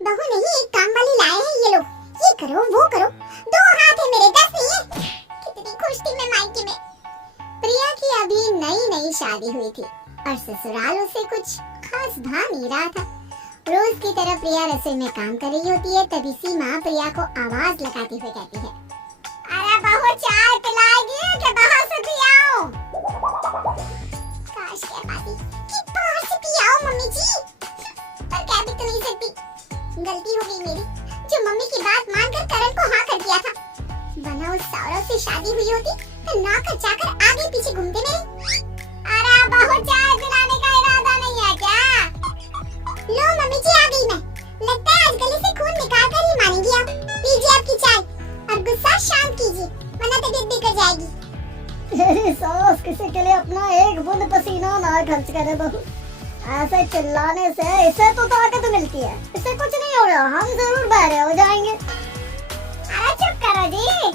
बहू नहीं, एक काम वाली लाए हैं ये लोग। ये करो वो करो, 2 हाथ है मेरे, 10 नहीं है। कितनी खुश थी मैं मायके में। प्रिया की अभी नई नई शादी हुई थी और ससुराल उसे कुछ खास भा नहीं रहा था। रोज की तरह प्रिया रसोई में काम कर रही होती है, तभी सीमा प्रिया को आवाज लगाती हुई कहती है, अरे बहू चाय पिलाएगी कि बाहर से पी आओ? काश कह पाती कि बाहर से पी आओ मम्मी जी, पर कह भी तो नहीं सकती। गलती हो गई मेरी, जो मम्मी की बात मानकर करण को हाँ कर दिया था। वरना उस सौरव से शादी हुई होती तो नाक कचाकर आगे पीछे घूमते मेरे। अरे बहू चाय पिलाने का इरादा नहीं है क्या? लो मम्मी जी, आ गई मैं। लगता है आज गले से खून निकाल कर ही मानेंगी आप। पीजिए आपकी चाय और गुस्सा शांत कीजिए, वरना तबीयत बिगड़ जाएगी। तेरी सास किसी के लिए अपना एक बूंद पसीना ना खर्च करे बहू। ऐसे चिल्लाने से इसे तो ताकत मिलती है। इसे कुछ नहीं हो रहा, हम जरूर बहरे हो जाएंगे। अरे चुप करो जी।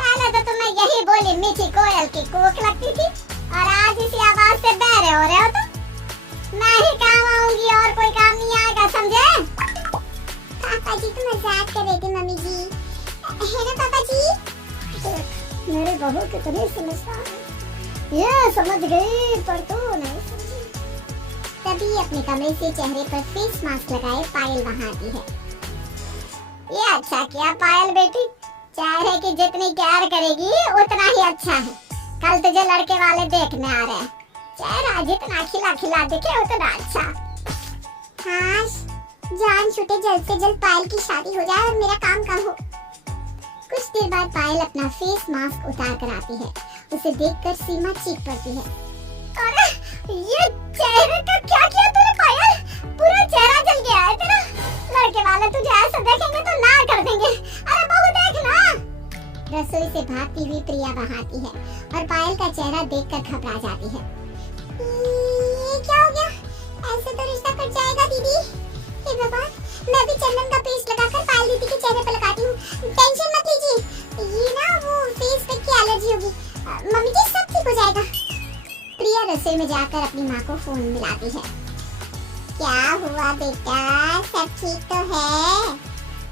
पहले तो तुम्हें यही बोली मीठी कोयल की कोक लगती थी और आज इसी आवाज से बहरे हो रहे हो तुम। मैं ही काम आऊंगी और कोई काम नहीं आएगा, समझे? पापा जी तो मजाक कर रहे थे मम्मी जी, है ना पापा जी? मेरी बहू कितनी समझदार है। ये समझ गई पर तू नहीं समझी। तभी अपने कमरे से चेहरे पर फेस मास्क लगाए पायल वहाँ आती है। ये अच्छा किया पायल बेटी, चेहरे की जितनी केयर करेगी उतना ही अच्छा है। कल तुझे लड़के वाले देखने आ रहे हैं, चेहरा जितना खिला खिला दिखे उतना अच्छा। हाँ, जान छूटे जल्द से जल्द पायल की शादी हो जाए और मेरा काम कम हो। कुछ देर बाद पायल अपना फेस मास्क उतार कर आती है। उसे देखकर सीमा चीख पड़ती है, अरे ये चेहरे का क्या किया तूने पायल? पूरा चेहरा जल गया है तेरा। लड़के वाले तुझे ऐसा देखेंगे तो ना कर देंगे। अरे बहू देख ना। रसोई से भागती हुई प्रिया वहाँ आती है और पायल का चेहरा देखकर घबरा जाती है। ये क्या हो गया? ऐसे तो रिश्ता कट जाएगा दीदी। हे भगवान, मैं भी चंदन का पेस्ट लगाकर पायल दीदी के चेहरे पर लगाती हूँ। टेंशन मत लीजिए, ये ना वो फेस पैक की एलर्जी होगी। मम्मी जी सब ठीक हो जाएगा। प्रिया रसोई में जाकर अपनी माँ को फोन मिलाती है। क्या हुआ बेटा, सब ठीक तो है?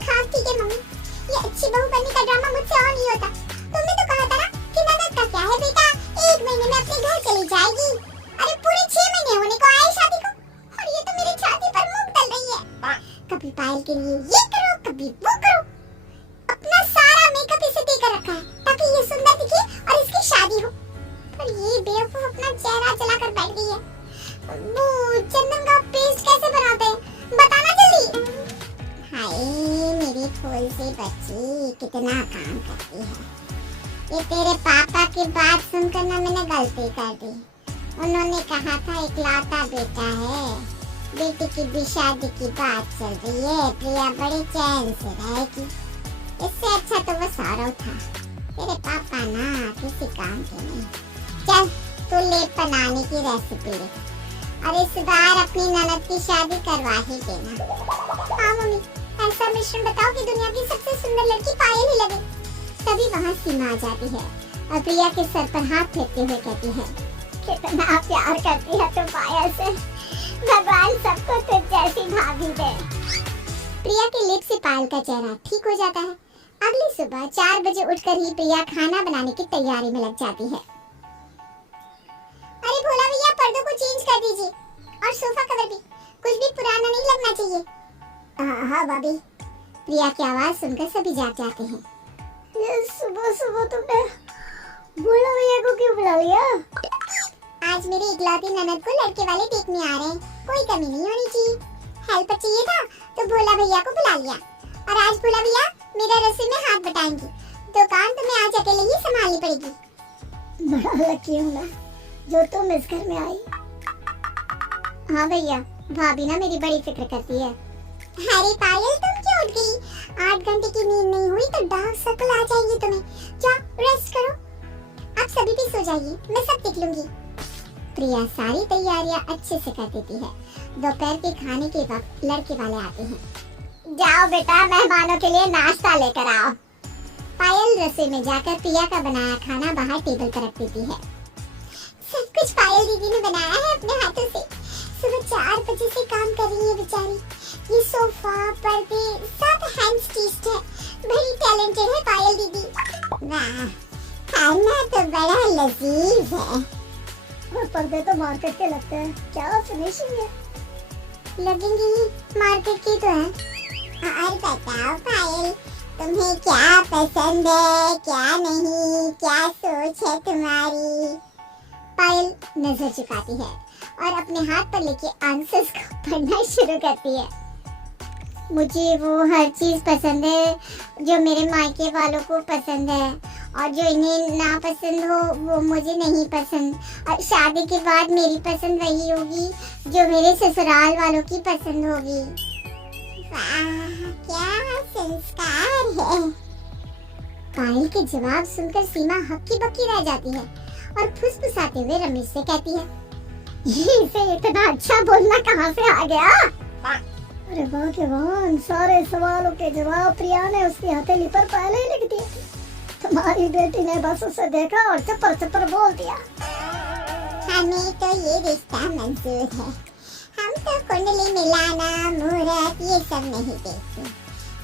हाँ ठीक है मम्मी, ये अच्छी बहू बनने का ड्रामा मुझसे और नहीं होता। तुमने तो कहा था ना कि ननद का क्या है बेटा, 1 महीने में अपने घर चली जाएगी। अरे पूरे 6 महीने होने को आए शादी को और ये तो मेरी छाती पर मूंग तल रही है। कभी पायल के लिए ये करो, कभी वो करो। अपना सारा मेकअप इसे देकर रखा है ताकि ये सुंदर दिखे और इसकी शादी हो। पर ये बेवकूफ अपना चेहरा जलाकर बैठ गई है। वो चंदन का पेस्ट कैसे बनाते हैं, बताना जल्दी। हाय मेरी फूल सी बच्ची, कितना काम करती है। ये तेरे पापा की बात सुनकर ना मैंने गलती कर दी। उन्होंने कहा था इकलौता बेटा है, बेटी की भी शादी की बात चल रही है, प्रिया बड़े चैन से रहेगी। इससे अच्छा तो वो सौरव था। तेरे पापा ना किसी काम के नहीं। चल तू लेप बनाने की रेसिपी लिख और इस बार अपनी ननद की शादी करवा ही देना। हाँ मम्मी, ऐसा मिश्रण बताओ कि दुनिया की सबसे सुंदर लड़की पायल ही लगे। तभी वहाँ सीमा आ जाती है और प्रिया के सर पर हाथ फेरते हुए कहती है, कितना प्यार करती है तू पायल से, भगवान सबको तुझ जैसी भाभी दे। प्रिया के लिप से पायल का चेहरा ठीक हो जाता है। अगली सुबह 4 बजे उठकर ही प्रिया खाना बनाने की तैयारी में लग जाती है। अरे भोला भैया, पर्दों को चेंज कर दीजिए और सोफा कवर भी, कुछ भी पुराना नहीं लगना चाहिए। हाँ भाभी। प्रिया की आवाज सुनकर सभी जाग जाते हैं। ये सुबह सुबह तुमने भोला भैया को क्यों बुला लिया? आज मेरी इकलौती ननद को लड़के वाले देखने आ रहे हैं, कोई कमी नहीं होनी चाहिए। हेल्पर चाहिए था तो भोला भैया को बुला लिया और आज भोला भैया मेरा रसोई में हाथ बटाएंगे। दुकान तुम्हें आज अकेले ही संभालनी पड़ेगी। बड़ा लकी हूँ मैं जो तुम इस घर में आई। हाँ भैया, भाभी ना मेरी बड़ी फिक्र करती है। अरे पायल, तुम क्यों उठ गई? 8 घंटे की नींद नहीं हुई तो डार्क सर्कल आ जाएंगे तुम्हें। जाओ रेस्ट करो। आप सभी भी सो जाइए, मैं सब देख लूंगी। प्रिया सारी तैयारियां अच्छे से कर देती है। दोपहर के खाने के वक्त लड़के वाले आते हैं। जाओ बेटा, मेहमानों के लिए नाश्ता लेकर आओ। पायल रसोई में जाकर प्रिया का बनाया खाना बाहर टेबल पर रख देती है। सब कुछ पायल दीदी ने बनाया है अपने हाथों से। सुबह 4 बजे से काम कर रही है बेचारी। ये सोफा, पर्दे सब हैंड स्टिच्ड है। बड़ी टैलेंटेड है पायल दीदी। वाह, खाना तो बड़ा लजीज है। और पर्दे तो मार्केट के लगते हैं, क्या फिनिशिंग है। लगेंगे ही, मार्केट की तो है। और बताओ पायल, तुम्हें क्या पसंद है, क्या नहीं, क्या सोच है तुम्हारी? पायल नजर झुकाती है और अपने हाथ पर लेके आंसर्स को पढ़ना शुरू करती है। मुझे वो हर चीज पसंद है जो मेरे मायके वालों को पसंद है, और जो इन्हें ना पसंद हो वो मुझे नहीं पसंद। और शादी के बाद मेरी पसंद वही होगी जो मेरे ससुराल वालों की पसंद होगी। वाह, क्या संस्कार है। पायल के जवाब सुनकर सीमा हक्की बक्की रह जाती है और फुसफुसाते हुए रमेश से कहती है, इसे इतना अच्छा बोलना कहाँ से आ गया? अरे भाग्यवान, सारे सवालों के जवाब प्रिया ने उसकी हथेली पर पहले ही लिख दिए। तुम्हारी बेटी ने बस उसे देखा और चप्पर चप्पर बोल दिया। हमें तो ये रिश्ता मंजूर है। हम तो कुंडली मिलाना, मुहूर्त ये सब नहीं देखते,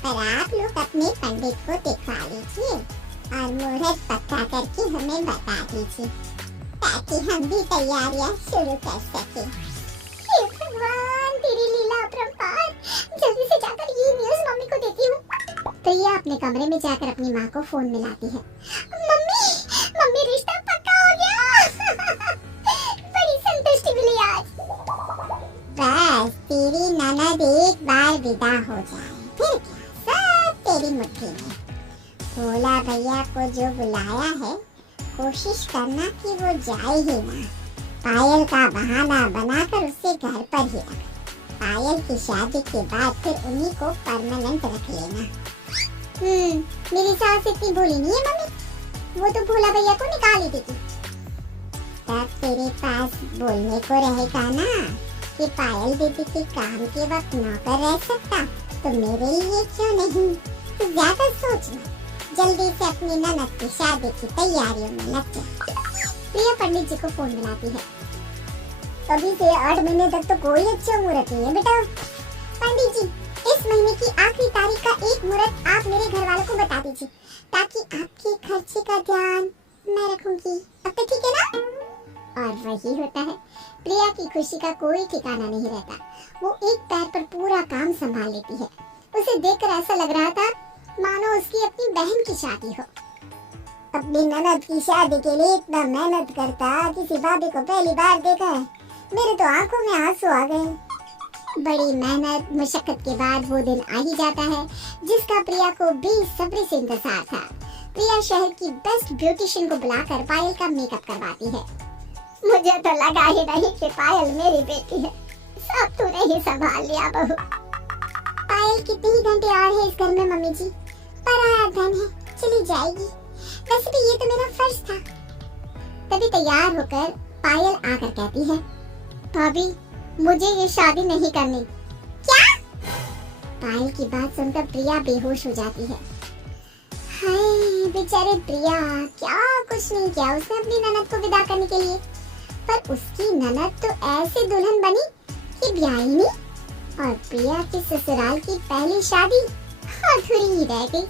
पर आप लोग अपने पंडित को दिखा लीजिए और मुहूर्त पक्का करके हमें बता दीजिए, ताकि हम भी तैयारियां शुरू कर सके। हे भगवान, तेरी लीला अपरंपार। जल्दी से जाकर ये न्यूज़ मम्मी को देती हूँ। प्रिया अपने कमरे में जाकर अपनी माँ को फोन मिलाती है। मम्मी, मम्मी रिश्ता पक्का हो गया। बड़ी संतुष्टि मिली आज। बस तेरी ननद एक बार विदा हो जाए, फिर क्या सब तेरी मुट्ठी में। भोला भैया को जो बुलाया है, कोशिश करना कि वो जाए ही ना। पायल का बहाना बनाकर उसे घर पर ही रख। पायल की शादी के बाद फिर उन्हीं को परमानेंट रख लेना। मेरी सास इतनी भोली नहीं है मम्मी, वो तो भोला भैया को निकाल ही देगी। तब तेरे पास बोलने को रहेगा ना कि पायल दीदी के काम के वक्त नौकर रह सकता, तो मेरे लिए क्यों नहीं? तो ज्यादा सोचना, जल्दी से अपनी ननद की शादी की तैयारियों में लग जा। प्रिया पंडित जी को फोन मिलाती है। अभी से 8 महीने तक तो कोई अच्छा मुहूर्त नहीं है बेटा। पंडित जी, इस महीने की आखिरी तारीख का एक मुहूर्त आप मेरे घर वालों को बता दीजिए, ताकि आपके खर्चे का ध्यान मैं रखूंगी। अब तक ठीक है ना? और वही होता है, प्रिया की खुशी का कोई ठिकाना नहीं रहता। वो एक पैर पर पूरा काम संभाल लेती है। उसे देखकर ऐसा लग रहा था मानो उसकी अपनी बहन की शादी हो। अपनी ननद की शादी के लिए इतना मेहनत करता किसी भाभी को पहली बार देखा है। मेरे तो आंखों में आंसू आ गए। बड़ी मेहनत मुशक्कत के बाद वो दिन आ ही जाता है जिसका प्रिया को बेसब्री से इंतजार था। प्रिया शहर की बेस्ट ब्यूटिशियन को बुलाकर पायल का मेकअप करवाती है। मुझे तो लगा ही नहीं कि पायल मेरी बेटी है। सब तूने ही संभाल लिया बहू। पायल कितने ही घंटे और है इस घर में मम्मी जी, पराया धन है, चली जाएगी। वैसे भी ये तो मेरा फर्ज था। तभी तैयार होकर पायल आकर कहती है, भाभी मुझे ये शादी नहीं करनी। क्या? पायल की बात सुनकर प्रिया बेहोश हो जाती है। हाय बेचारे प्रिया, क्या कुछ नहीं किया उसने अपनी ननद को विदा करने के लिए, पर उसकी ननद तो ऐसे दुल्हन बनी कि ब्याह ही नहीं। और प्रिया के ससुराल की पहली शादी अधूरी ही रह गई।